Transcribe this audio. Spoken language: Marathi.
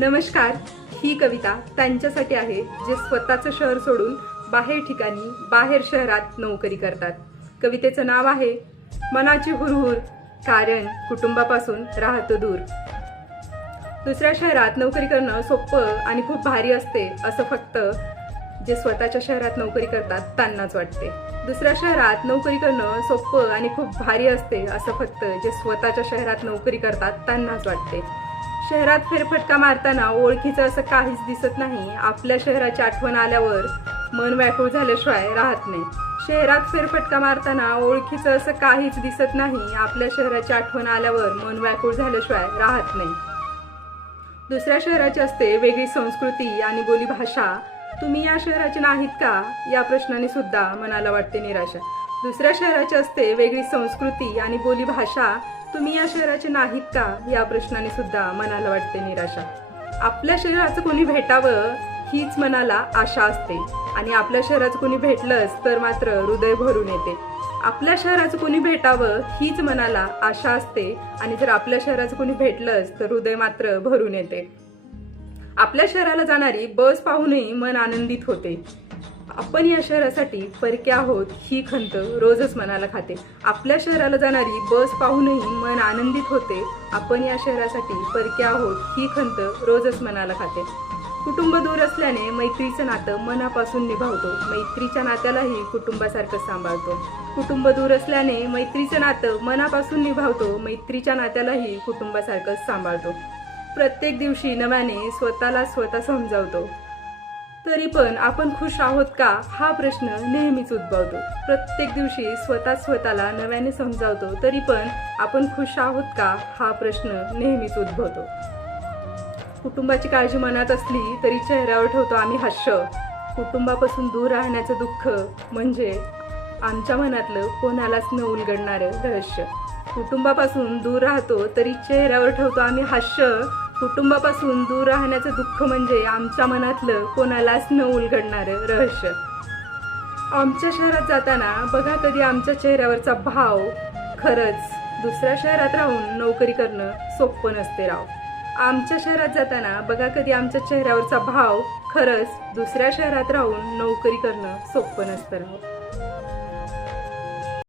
नमस्कार ही कविता त्यांच्यासाठी आहे जे स्वतःचं शहर सोडून बाहेर ठिकाणी बाहेर शहरात नोकरी करतात. कवितेचं नाव आहे मनाची हुरहुर कारण कुटुंबापासून राहतो दूर. दुसऱ्या शहरात नोकरी करणं सोपं आणि खूप भारी असते असं फक्त जे स्वतःच्या शहरात नोकरी करतात त्यांनाच वाटते. दुसऱ्या शहरात नोकरी करणं सोपं आणि खूप भारी असते असं फक्त जे स्वतःच्या शहरात नोकरी करतात त्यांनाच वाटते. शहरात फेरफटका मारताना ओळखीचं असं काहीच दिसत नाही. आपल्या शहराची आठवण आल्यावर मन व्याकुळ झाल्याशिवाय राहत नाही. शहरात फेरफटका मारताना ओळखीचं असं काहीच दिसत नाही. आपल्या शहराची आठवण आल्यावर मन व्याकुळ झाल्याशिवाय राहत नाही. दुसऱ्या शहराची असते वेगळी संस्कृती आणि बोलीभाषा तुम्ही या शहराचे नाहीत का? या प्रश्नाने सुद्धा मनाला वाटते निराशा. दुसऱ्या शहराची असते वेगळी संस्कृती आणि बोलीभाषा तुम्ही या शहराचे नाहीत का? या प्रश्नाने सुद्धा मनाला वाटते निराशा. आपल्या शहराचं कोणी भेटावं हीच मनाला आशा असते. आणि आपल्या शहराचं कोणी भेटलंच तर मात्र हृदय भरून येते. आपल्या शहराचं कोणी भेटावं हीच मनाला आशा असते. आणि जर आपल्या शहराचं कोणी भेटलंच तर हृदय मात्र भरून येते. आपल्या शहराला जाणारी बस पाहूनही मन आनंदित होते. आपण या शहरासाठी परके आहोत ही खंत रोजच मनाला खाते. आपल्या शहराला जाणारी बस पाहूनही मन आनंदित होते. आपण या शहरासाठी परके आहोत ही खंत रोजच मनाला खाते. कुटुंब दूर असल्याने मैत्रीचं नातं मनापासून निभावतो. मैत्रीच्या नात्यालाही कुटुंबासारखं सांभाळतो. कुटुंब दूर असल्याने मैत्रीचं नातं मनापासून निभावतो. मैत्रीच्या नात्यालाही कुटुंबासारखं सांभाळतो. प्रत्येक दिवशी नव्याने स्वतःला स्वतः समजावतो. तरी पण आपण खुश आहोत का? हा प्रश्न नेहमीच उद्भवतो. प्रत्येक दिवशी स्वतः स्वतःला नव्याने समजावतो तरी पण आपण खुश आहोत का? हा प्रश्न नेहमीच उद्भवतो. कुटुंबाची काळजी मनात असली तरी चेहऱ्यावर ठेवतो आम्ही हास्य. कुटुंबापासून दूर राहण्याचं दुःख म्हणजे आमच्या मनातलं कोणालाच न उलगडणारं रहस्य. कुटुंबापासून दूर राहतो तरी चेहऱ्यावर ठेवतो आम्ही हास्य. कुटुंबापासून दूर राहण्याचं दुःख म्हणजे आमच्या मनातलं कोणालाच न उलगडणारं रहस्य. आमच्या शहरात जाताना बघा कधी आमच्या चेहऱ्यावरचा भाव. खरंच दुसऱ्या शहरात राहून नोकरी करणं सोपं नसते राव. आमच्या शहरात जाताना बघा कधी आमच्या चेहऱ्यावरचा भाव. खरंच दुसऱ्या शहरात राहून नोकरी करणं सोपं नसतं राव.